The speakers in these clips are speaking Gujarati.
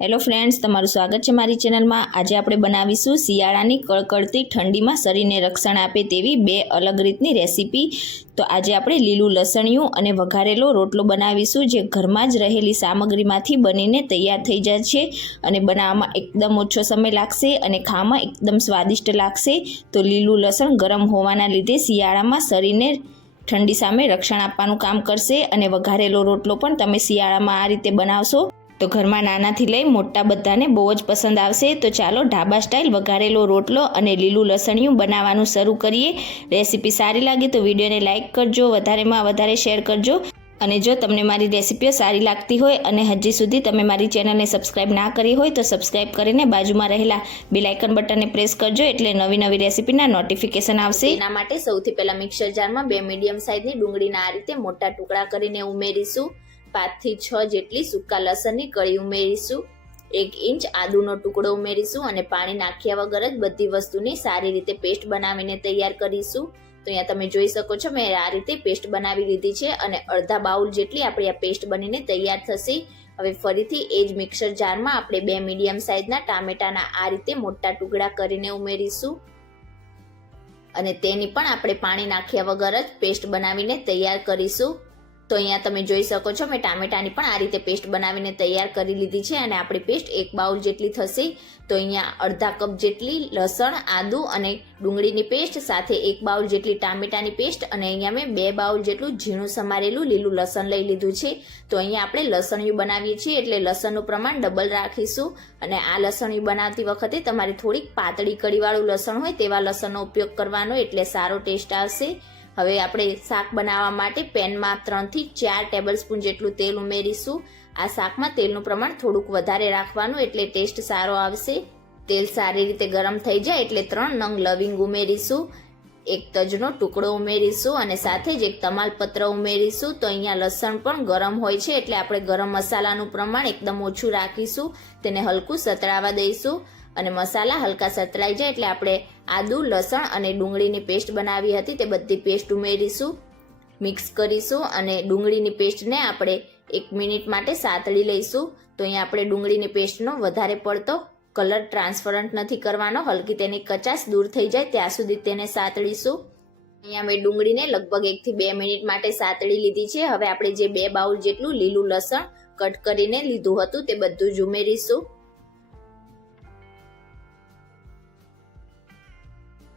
હેલો ફ્રેન્ડ્સ, તમારું સ્વાગત છે મારી ચેનલમાં। આજે આપણે બનાવીશું શિયાળાની કડકડતી ઠંડીમાં શરીરને રક્ષણ આપે તેવી બે અલગ રીતની રેસીપી। તો આજે આપણે લીલું લસણિયું અને વઘારેલો રોટલો બનાવીશું, જે ઘરમાં જ રહેલી સામગ્રીમાંથી બનીને તૈયાર થઈ જાય છે અને બનાવવામાં એકદમ ઓછો સમય લાગશે અને ખાવામાં એકદમ સ્વાદિષ્ટ લાગશે। તો લીલું લસણ ગરમ હોવાના લીધે શિયાળામાં શરીરને ઠંડી સામે રક્ષણ આપવાનું કામ કરશે અને વઘારેલો રોટલો પણ તમે શિયાળામાં આ રીતે બનાવશો તો ઘરમાં નાનાથી લઈ મોટા બધાને બહુ જ પસંદ આવશે। તો ચાલો ઢાબા સ્ટાઇલ વઘારેલો રોટલો અને લીલું લસણિયું બનાવવાનું શરૂ કરીએ। રેસીપી સારી લાગે તો વિડીયોને લાઇક કરજો, વધારેમાં વધારે શેર કરજો અને જો તમને મારી રેસીપીઓ સારી લાગતી હોય અને હજી સુધી તમે મારી ચેનલને સબસ્ક્રાઇબ ના કરી હોય તો સબસ્ક્રાઇબ કરીને બાજુમાં રહેલા બેલ આઇકન બટનને પ્રેસ કરજો, એટલે નવી રેસીપીના નોટિફિકેશન આવશે। એના માટે સૌથી પહેલા મિક્સર જારમાં 2 મીડિયમ સાઇઝની ડુંગળીના આ રીતે મોટા ટુકડા કરીને ઉમેરીશું। 5 થી 6 જેટલી સૂકા લસણની કળી ઉમેરીશું। 1 ઇંચ આદુનો ટુકડો ઉમેરીશું અને પાણી નાખ્યા વગર જ બધી વસ્તુની સારી રીતે પેસ્ટ બનાવીને તૈયાર કરીશું। તો અહીંયા તમે જોઈ શકો છો, મેં આ રીતે પેસ્ટ બનાવી લીધી છે અને અડધા બાઉલ જેટલી આપણી આ પેસ્ટ બનીને તૈયાર થશે। હવે ફરીથી એ જ મિક્સર જારમાં આપણે 2 મીડિયમ સાઇઝના ટામેટાના આ રીતે મોટા ટુકડા કરીને ઉમેરીશું અને તેની પણ આપણે પાણી નાખ્યા વગર જ પેસ્ટ બનાવીને તૈયાર કરીશું। તો અહીંયા તમે જોઈ શકો છો, મેં ટામેટાની પણ આ રીતે પેસ્ટ બનાવીને તૈયાર કરી લીધી છે અને આપણી પેસ્ટ 1 બાઉલ જેટલી થશે। તો અહીંયા અડધા કપ જેટલી લસણ, આદુ અને ડુંગળીની પેસ્ટ સાથે 1 બાઉલ જેટલી ટામેટાની પેસ્ટ અને અહીંયા મેં 2 બાઉલ જેટલું ઝીણું સમારેલું લીલું લસણ લઈ લીધું છે। તો અહીંયા આપણે લસણિયું બનાવીએ છીએ એટલે લસણનું પ્રમાણ ડબલ રાખીશું અને આ લસણિયું બનાવતી વખતે તમારે થોડીક પાતળી કળીવાળું લસણ હોય તેવા લસણનો ઉપયોગ કરવાનો, એટલે સારો ટેસ્ટ આવશે। હવે આપણે શાક બનાવવા માટે પેનમાં 3 થી 4 ટેબલસ્પૂન જેટલું તેલ ઉમેરીશું। આ શાકમાં તેલનું પ્રમાણ થોડુંક વધારે રાખવાનું, એટલે ટેસ્ટ સારો આવશે। તેલ સારી રીતે ગરમ થઈ જાય એટલે 3 નંગ લવિંગ ઉમેરીશું, 1 તજનો ટુકડો ઉમેરીશું અને સાથે જ 1 તમાલપત્ર ઉમેરીશું। તો અહીંયા લસણ પણ ગરમ હોય છે એટલે આપણે ગરમ મસાલાનું પ્રમાણ એકદમ ઓછું રાખીશું, તેને હલકું સતળાવા દઈશું અને મસાલા હલકા સતળાઈ જાય એટલે આપણે આદુ, લસણ અને ડુંગળીની પેસ્ટ બનાવી હતી તે બધી પેસ્ટ ઉમેરીશું, મિક્સ કરીશું અને ડુંગળીની પેસ્ટને આપણે 1 મિનિટ માટે સાતળી લઈશું। તો અહીંયા આપણે ડુંગળીની પેસ્ટનો વધારે પડતો કલર ટ્રાન્સફરન્ટ નથી કરવાનો, હલકી તેની કચાશ દૂર થઈ જાય ત્યાં સુધી તેને સાતળીશું। અહીંયા મેં ડુંગળીને લગભગ 1 થી 2 મિનિટ માટે સાતળી લીધી છે। હવે આપણે જે 2 બાઉલ જેટલું લીલું લસણ કટ કરીને લીધું હતું તે બધું જ ઉમેરીશું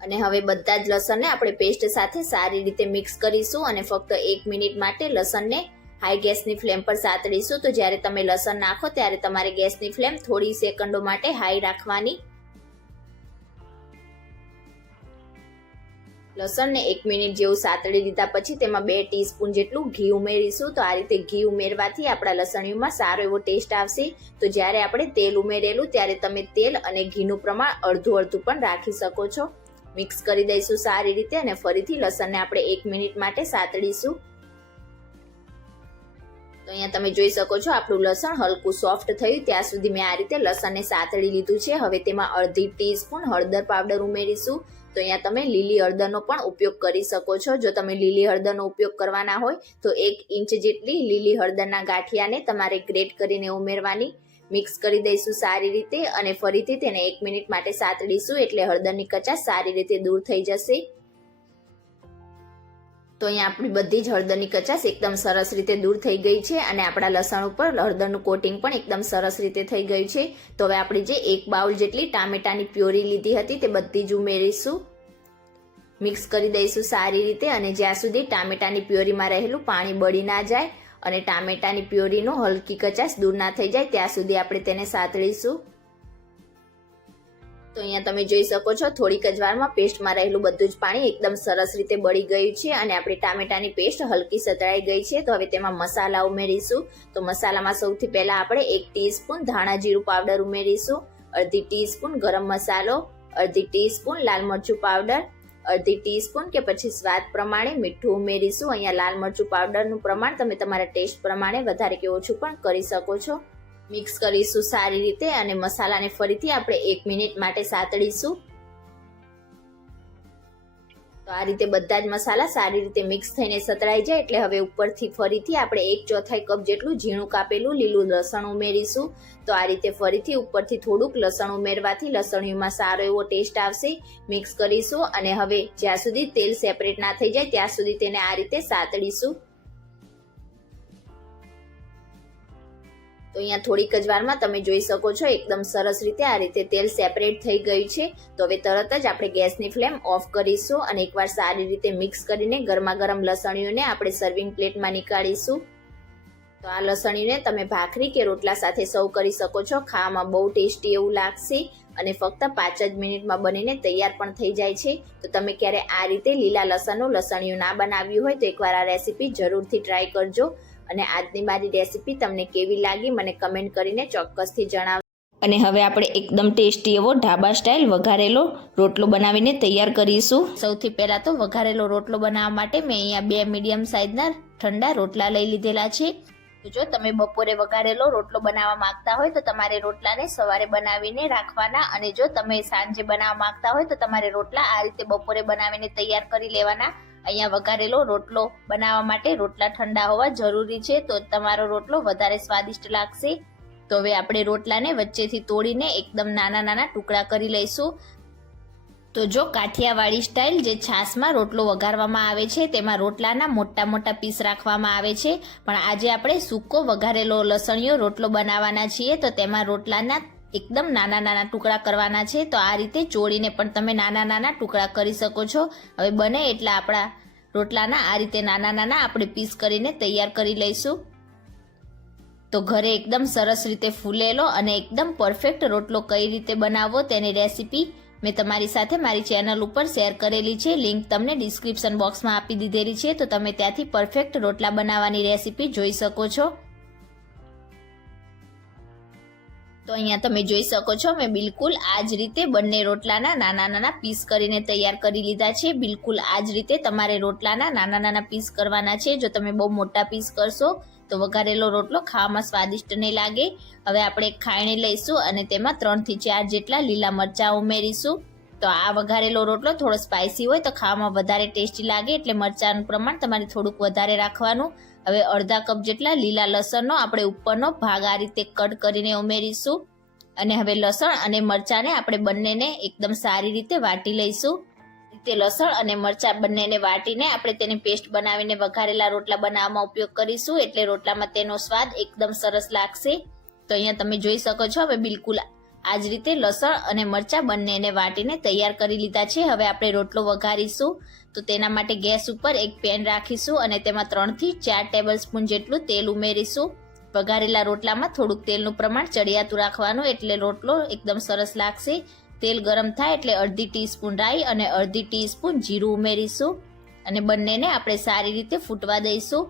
અને હવે બધા જ લસણને આપણે પેસ્ટ સાથે સારી રીતે મિક્સ કરીશું અને ફક્ત 1 મિનિટ માટે લસણને હાઈ ગેસની ફ્લેમ પર સાતળીશું। તો જ્યારે તમે લસણ નાખો ત્યારે તમારે ગેસની ફ્લેમ થોડી સેકન્ડો માટે હાઈ રાખવાની। લસણને 1 મિનિટ જેવું સાતળી લીધા પછી તેમાં 2 ટીસ્પૂન જેટલું ઘી ઉમેરીશું। તો આ રીતે ઘી ઉમેરવાથી આપણા લસણિયુંમાં સારો એવો ટેસ્ટ આવશે। તો જ્યારે આપણે તેલ ઉમેરેલું ત્યારે તમે તેલ અને ઘીનું પ્રમાણ અડધું પણ રાખી શકો છો। મિક્સ કરી દઈશું સારી રીતે અને ફરીથી લસણને આપણે 1 મિનિટ માટે સાતળીશું। તો અહીંયા તમે જોઈ શકો છો, આપણું લસણ હલકું સોફ્ટ થયું ત્યાં સુધી મેં આ રીતે લસણને સાતળી લીધું છે। હવે તેમાં અડધી ટીસ્પૂન હળદર પાવડર ઉમેરીશું। તો અહીંયા તમે લીલી હળદરનો પણ ઉપયોગ કરી શકો છો। જો તમે લીલી હળદરનો ઉપયોગ કરવાના હોય તો 1 ઇંચ જેટલી લીલી હળદરના ગાંઠિયાને તમારે ગ્રેટ કરીને ઉમેરવાની। મિક્સ કરી દઈશું સારી રીતે અને ફરીથી તેને 1 મિનિટ માટે સાતળીશું, એટલે હળદરની કચાશ સારી રીતે દૂર થઈ જશે। તો અહીંયા આપણી બધી જ હળદરની કચાશ એકદમ સરસ રીતે દૂર થઈ ગઈ છે અને આપણા લસણ ઉપર હળદરનું કોટિંગ પણ એકદમ સરસ રીતે થઈ ગયું છે। તો હવે આપણી જે 1 બાઉલ જેટલી ટામેટાની પ્યોરી લીધી હતી તે બધી જ ઉમેરીશું, મિક્સ કરી દઈશું સારી રીતે અને જ્યાં સુધી ટામેટાની પ્યોરીમાં રહેલું પાણી બળી ના જાય અને ટામેટાની પ્યોરીનો હલકી કચાશ દૂર ના થઈ જાય ત્યાં સુધી આપણે તેને સાતળીશું। તો અહીંયા તમે જોઈ શકો છો, થોડીક જ વારમાં પેસ્ટમાં રહેલું બધું જ પાણી એકદમ સરસ રીતે બળી ગયું છે અને આપણી ટામેટાની પેસ્ટ હલકી સતળાઈ ગઈ છે। તો હવે તેમાં મસાલા ઉમેરીશું। તો મસાલામાં સૌથી પહેલા આપણે 1 ટીસ્પૂન ધાણા જીરું પાવડર ઉમેરીશું, અડધી ટીસ્પૂન ગરમ મસાલો, અડધી ટીસ્પૂન લાલ મરચું પાવડર, અડધી ટીસ્પૂન કે પછી સ્વાદ પ્રમાણે મીઠું ઉમેરીશું। અહીંયા લાલ મરચું પાવડરનું પ્રમાણ તમે તમારા ટેસ્ટ પ્રમાણે વધારે કે ઓછું પણ કરી શકો છો। મિક્સ કરીશું સારી રીતે અને મસાલાને ફરીથી આપણે 1 મિનિટ માટે સાતળીશું। તો તો આ રીતે બધા જ મસાલા સારી રીતે મિક્સ થઈને સતળાઈ જાય એટલે હવે ઉપરથી ફરીથી આપણે 1/4 કપ જેટલું ઝીણું કાપેલું લીલું લસણ ઉમેરીશું. તો આ રીતે ફરીથી ઉપરથી થોડુંક લસણ ઉમેરવાથી લસણીમાં સારો એવો ટેસ્ટ આવશે. મિક્સ કરીશું અને હવે જ્યાં સુધી તેલ સેપરેટ ના થઈ જાય ત્યાં સુધી તેને આ રીતે સાતળીશું. તો અહીંયા થોડીક જ વારમાં તમે જોઈ શકો છો એકદમ સરસ રીતે આ રીતે તેલ સેપરેટ થઈ ગયું છે. તો હવે તરત જ આપણે ગેસની ફ્લેમ ઓફ કરીશું અને એકવાર સારી રીતે મિક્સ કરીને ગરમા ગરમ લસણીઓને આપણે સર્વિંગ પ્લેટમાં નીકાળીશું. તો આ લસણીને તમે ભાખરી કે રોટલા સાથે સર્વ કરી શકો છો. ખાવામાં બહુ ટેસ્ટી એવું લાગશે અને ફક્ત 5 જ મિનિટમાં બનીને તૈયાર પણ થઈ જાય છે. તો તમે ક્યારે આ રીતે લીલા લસણનું લસણિયું ના બનાવ્યું હોય તો એકવાર આ રેસીપી જરૂરથી ટ્રાય કરજો. અને આજની મારી રેસીપી તમને કેવી લાગી મને કમેન્ટ કરીને ચોક્કસથી જણાવજો. અને હવે આપણે એકદમ ટેસ્ટી એવો ઢાબા સ્ટાઇલ વઘારેલો રોટલો બનાવીને તૈયાર કરીશું. સૌથી પહેલાં તો વઘારેલો રોટલો બનાવવા માટે મેં અહીંયા 2 મીડિયમ સાઇઝના ઠંડા રોટલા લઈ લીધેલા છે. તો જો તમે બપોરે વઘારેલો રોટલો બનાવવા માંગતા હોય તો તમારે રોટલાને સવારે બનાવીને રાખવાના, અને જો તમે સાંજે બનાવવા માંગતા હોય તો તમારે રોટલા આ રીતે બપોરે બનાવીને તૈયાર કરી લેવાના. અહીંયા વઘારેલો રોટલો બનાવવા માટે રોટલા ઠંડા હોવા જરૂરી છે, તો તમારો રોટલો વધારે સ્વાદિષ્ટ લાગશે. તો હવે આપણે રોટલાને વચ્ચેથી તોડીને એકદમ નાના નાના ટુકડા કરી લઈશું. તો જો કાઠિયાવાડી સ્ટાઇલ જે છાશમાં રોટલો વઘારવામાં આવે છે તેમાં રોટલાના મોટા મોટા પીસ રાખવામાં આવે છે, પણ આજે આપણે સૂકો વઘારેલો લસણીયો રોટલો બનાવવાના છીએ તો તેમાં રોટલાના એકદમ નાના નાના ટુકડા કરવાના છે. તો આ રીતે ચોળીને પણ તમે નાના નાના ટુકડા કરી શકો છો. હવે બને એટલા આપણા રોટલાના આ રીતે નાના નાના આપણે પીસ કરીને તૈયાર કરી લઈશું. તો ઘરે એકદમ સરસ રીતે ફૂલેલો અને એકદમ પરફેક્ટ રોટલો કઈ રીતે બનાવવો તેની રેસીપી મેં તમારી સાથે મારી ચેનલ ઉપર શેર કરેલી છે. લિંક તમને ડિસ્ક્રિપ્શન બોક્સમાં આપી દીધેલી છે, તો તમે ત્યાંથી પરફેક્ટ રોટલા બનાવવાની રેસીપી જોઈ શકો છો. તો અહીંયા તમે જોઈ શકો છો મેં બિલકુલ આ જ રીતે બંને રોટલાના નાના નાના પીસ કરીને તૈયાર કરી લીધા છે. બિલકુલ આ જ રીતે તમારે રોટલાના નાના નાના પીસ કરવાના છે. જો તમે બહુ મોટા પીસ કરશો તો વઘારેલો રોટલો ખાવામાં સ્વાદિષ્ટ નહીં લાગે. હવે આપણે એક ખાયણી લઈશું અને તેમાં 3 થી 4 જેટલા લીલા મરચાં ઉમેરીશું. તો આ વઘારેલો રોટલો થોડો સ્પાઇસી હોય તો ખાવામાં વધારે ટેસ્ટી લાગે, એટલે મરચાંનું પ્રમાણ તમારે થોડુંક વધારે રાખવાનું. હવે અડધા કપ જેટલા લીલા લસણનો આપણે ઉપરનો ભાગ આ રીતે કટ કરીને ઉમેરીશું. અને હવે લસણ અને મરચાંને આપણે બંનેને એકદમ સારી રીતે વાટી લઈશું. રીતે લસણ અને મરચાં બંનેને વાટીને આપણે તેની પેસ્ટ બનાવીને વઘારેલા રોટલા બનાવવામાં ઉપયોગ કરીશું, એટલે રોટલામાં તેનો સ્વાદ એકદમ સરસ લાગશે. તો અહીંયા તમે જોઈ શકો છો હવે બિલકુલ આ જ રીતે લસણ અને મરચાં બંનેને વાટીને તૈયાર કરી લીધા છે. હવે આપણે રોટલો વઘારીશું. તો તેના માટે ગેસ ઉપર એક પેન રાખીશું અને તેમાં 3 થી 4 ટેબલ સ્પૂન જેટલું તેલ ઉમેરીશું. વઘારેલા રોટલામાં થોડુંક તેલનું પ્રમાણ ચડિયાતું રાખવાનું, એટલે રોટલો એકદમ સરસ લાગશે. તેલ ગરમ થાય એટલે અડધી ટીસ્પૂન રાઈ અને અડધી ટીસ્પૂન જીરું ઉમેરીશું અને બંનેને આપણે સારી રીતે ફૂટવા દઈશું.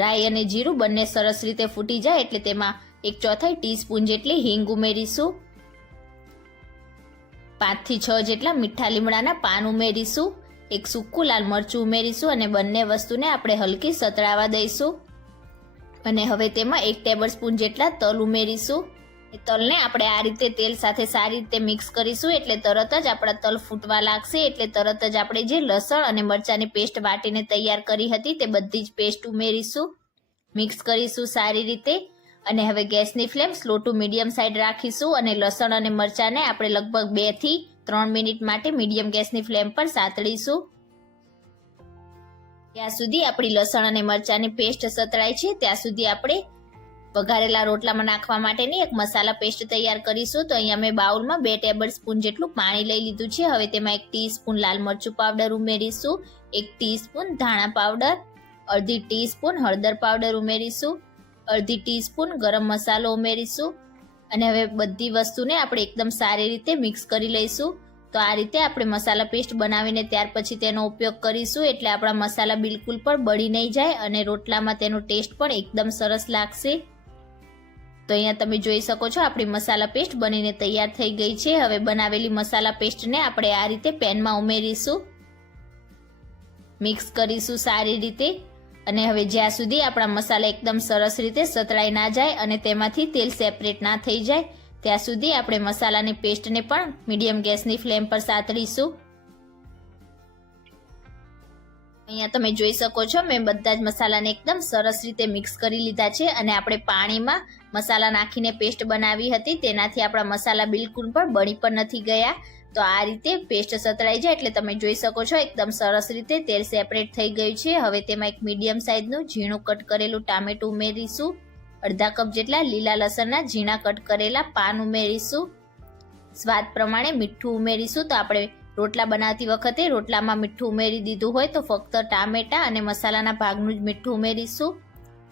રાઈ અને જીરું બંને સરસ રીતે ફૂટી જાય એટલે તેમાં 1/4 ટીસ્પૂન જેટલી હિંગ ઉમેરીશું. 5 થી 6 જેટલા મીઠા લીમડાના પાન ઉમેરીશું. એક સૂકું લાલ મરચું ઉમેરીશું અને બંને વસ્તુને આપણે હલકી સતળાવા દઈશું. અને હવે તેમાં 1 ટેબલ સ્પૂન જેટલા તલ ઉમેરીશું. તલને આપણે આ રીતે તેલ સાથે સારી રીતે મિક્સ કરીશું, એટલે તરત જ આપણા તલ ફૂટવા લાગશે. એટલે તરત જ આપણે જે લસણ અને મરચાંની પેસ્ટ વાટીને તૈયાર કરી હતી તે બધી જ પેસ્ટ ઉમેરીશું. મિક્સ કરીશું સારી રીતે અને હવે ગેસની flame slow to medium side રાખીશું અને લસણ અને મરચાંને આપણે લગભગ 2 થી 3 મિનિટ માટે મીડિયમ ગેસની ફ્લેમ પર સાતળીશું. ત્યાં સુધી આપણી લસણ અને મરચાંની પેસ્ટ સતળાય છે ત્યાં સુધી આપણે વઘારેલા રોટલામાં નાખવા માટેની એક મસાલા પેસ્ટ તૈયાર કરીશું. તો અહીંયા મેં બાઉલમાં 2 ટેબલ સ્પૂન જેટલું પાણી લઈ લીધું છે. હવે તેમાં 1 ટીસ્પૂન લાલ મરચું પાવડર ઉમેરીશું, 1 ટીસ્પૂન ધાણા પાવડર, અડધી ટીસ્પૂન હળદર પાવડર ઉમેરીશું, અડધી ટીસ્પૂન ગરમ મસાલો ઉમેરીશું અને હવે બધી વસ્તુને આપણે એકદમ સારી રીતે મિક્સ કરી લઈશું. તો આ રીતે આપણે મસાલા પેસ્ટ બનાવીને ત્યાર પછી તેનો ઉપયોગ કરીશું, એટલે આપણા મસાલા બિલકુલ પણ બળી નહીં જાય અને રોટલામાં તેનો ટેસ્ટ પણ એકદમ સરસ લાગશે. તો અહીંયા તમે જોઈ શકો છો આપણી મસાલા પેસ્ટ બનીને તૈયાર થઈ ગઈ છે. હવે બનાવેલી મસાલા પેસ્ટને આપણે આ રીતે પેનમાં ઉમેરીશું, મિક્સ કરીશું સારી રીતે અને હવે જ્યાં સુધી આપણા મસાલા એકદમ સરસ રીતે સતળાઈ ના જાય અને તેમાંથી તેલ સેપરેટ ના થઈ જાય ત્યાં સુધી આપણે મસાલાની પેસ્ટને પણ મીડિયમ ગેસની ફ્લેમ પર સાતળીશું. અહીંયા તમે જોઈ શકો છો મેં બધા જ મસાલાને એકદમ સરસ રીતે મિક્સ કરી લીધા છે અને આપણે પાણીમાં મસાલા નાખીને પેસ્ટ બનાવી હતી, તેનાથી આપણા મસાલા બિલકુલ પણ બળી પણ નથી ગયા. તો આ રીતે પેસ્ટ સતળાઈ જાય એટલે તમે જોઈ શકો છો એકદમ સરસ રીતે તેલ સેપરેટ થઈ ગયું છે. હવે તેમાં એક મીડિયમ સાઇઝનું ઝીણું કટ કરેલું ટામેટું ઉમેરીશું, અડધા કપ જેટલા લીલા લસણના ઝીણા કટ કરેલા પાન ઉમેરીશું, સ્વાદ પ્રમાણે મીઠું ઉમેરીશું. તો આપણે રોટલા બનાવતી વખતે રોટલામાં મીઠું ઉમેરી દીધું હોય તો ફક્ત ટામેટા અને મસાલાના ભાગનું જ મીઠું ઉમેરીશું.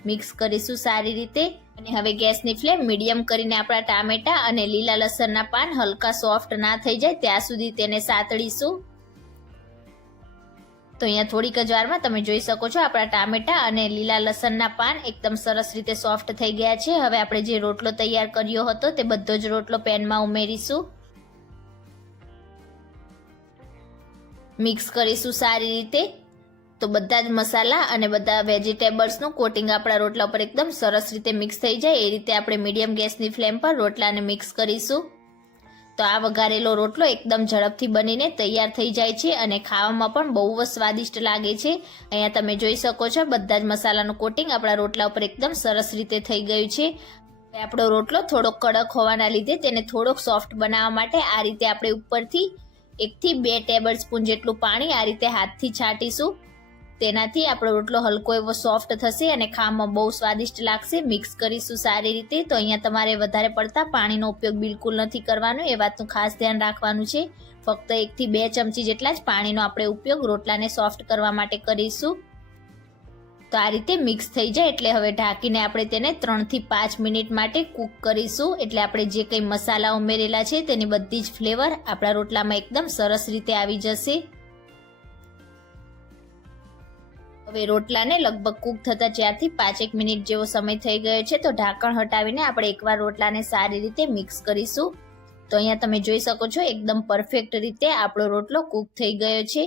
મિક્સ કરીશું સારી રીતે અને હવે ગેસની ફ્લેમ મીડિયમ કરીને આપણા ટામેટા અને લીલા લસણના પાન હલકા સોફ્ટ ના થઈ જાય ત્યાં સુધી તેને સાતળીશું. તો અહીંયા થોડીક જ વારમાં તમે જોઈ શકો છો આપણા ટામેટા અને લીલા લસણના પાન એકદમ સરસ રીતે સોફ્ટ થઈ ગયા છે. હવે આપણે જે રોટલો તૈયાર કર્યો હતો તે બધો જ રોટલો પેનમાં ઉમેરીશું. મિક્સ કરીશું સારી રીતે. તો બધા જ મસાલા અને બધા વેજીટેબલ્સનું કોટિંગ આપણા રોટલા પર એકદમ સરસ રીતે મિક્સ થઈ જાય એ રીતે આપણે મીડિયમ ગેસની ફ્લેમ પર રોટલાને મિક્સ કરીશું. તો આ વઘારેલો રોટલો એકદમ ઝડપથી બનીને તૈયાર થઈ જાય છે અને ખાવામાં પણ બહુ જ સ્વાદિષ્ટ લાગે છે. અહીંયા તમે જોઈ શકો છો બધા જ મસાલાનું કોટિંગ આપણા રોટલા ઉપર એકદમ સરસ રીતે થઈ ગયું છે. આપણો રોટલો થોડોક કડક હોવાના લીધે તેને થોડોક સોફ્ટ બનાવવા માટે આ રીતે આપણે ઉપરથી 1 થી 2 ટેબલ સ્પૂન જેટલું પાણી આ રીતે હાથથી છાંટીશું. તેનાથી આપણો રોટલો હલકો એવો સોફ્ટ થશે અને ખાવામાં બહુ સ્વાદિષ્ટ લાગશે. મિક્સ કરીશું સારી રીતે. તો અહીંયા તમારે વધારે પડતા પાણીનો ઉપયોગ બિલકુલ નથી કરવાનો, એ વાતનું ખાસ ધ્યાન રાખવાનું છે. ફક્ત 1 થી 2 ચમચી જેટલા જ પાણીનો આપણે ઉપયોગ રોટલાને સોફ્ટ કરવા માટે કરીશું. તો આ રીતે મિક્સ થઈ જાય એટલે હવે ઢાંકીને આપણે તેને 3 થી 5 મિનિટ માટે કૂક કરીશું. એટલે આપણે જે કંઈ મસાલા ઉમેરેલા છે તેની બધી જ ફ્લેવર આપણા રોટલામાં એકદમ સરસ રીતે આવી જશે. હવે રોટલાને લગભગ કૂક થતા 4 થી 5 મિનિટ જેવો સમય થઈ ગયો છે. તો ઢાંકણ હટાવીને આપણે એકવાર રોટલાને સારી રીતે મિક્સ કરીશું. તો અહીંયા તમે જોઈ શકો છો એકદમ પરફેક્ટ રીતે આપણો રોટલો કૂક થઈ ગયો છે.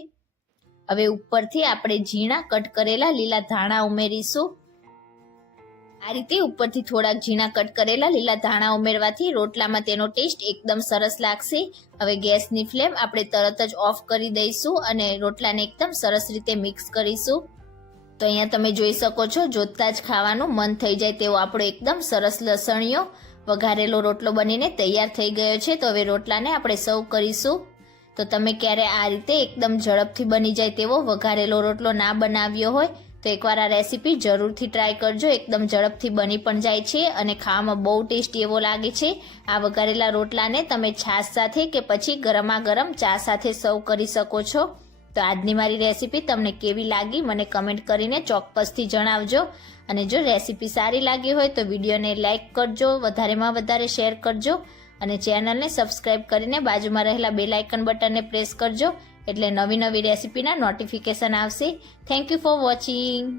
હવે ઉપરથી આપણે ઝીણા કટ કરેલા લીલા ધાણા ઉમેરીશું. આ રીતે ઉપરથી થોડાક ઝીણા કટ કરેલા લીલા ધાણા ઉમેરવાથી રોટલામાં તેનો ટેસ્ટ એકદમ સરસ લાગશે. હવે ગેસની ફ્લેમ આપણે તરત જ ઓફ કરી દઈશું અને રોટલાને એકદમ સરસ રીતે મિક્સ કરીશું. તો અહીંયા તમે જોઈ શકો છો જોતાં જ ખાવાનું મન થઈ જાય તેવો આપણો એકદમ સરસ લસણીયો વઘારેલો રોટલો બનીને તૈયાર થઈ ગયો છે. તો હવે રોટલાને આપણે સર્વ કરીશું. તો તમે ક્યારે આ રીતે એકદમ ઝડપથી બની જાય તેવો વઘારેલો રોટલો ના બનાવ્યો હોય તો એકવાર આ રેસીપી જરૂરથી ટ્રાય કરજો. એકદમ ઝડપથી બની પણ જાય છે અને ખાવામાં બહુ ટેસ્ટી એવો લાગે છે. આ વઘારેલા રોટલાને તમે છાશ સાથે કે પછી ગરમા ગરમ ચા સાથે સર્વ કરી શકો છો. તો આજની મારી રેસીપી તમને કેવી લાગી મને કમેન્ટ કરીને ચોક્કસથી જણાવજો. અને જો રેસીપી સારી લાગી હોય તો વિડીયોને લાઇક કરજો, વધારેમાં વધારે શેર કરજો અને ચેનલને સબસ્ક્રાઇબ કરીને બાજુમાં રહેલા બેલ આઇકન બટનને પ્રેસ કરજો એટલે નવી રેસીપીના નોટિફિકેશન આવશે. Thank you for watching.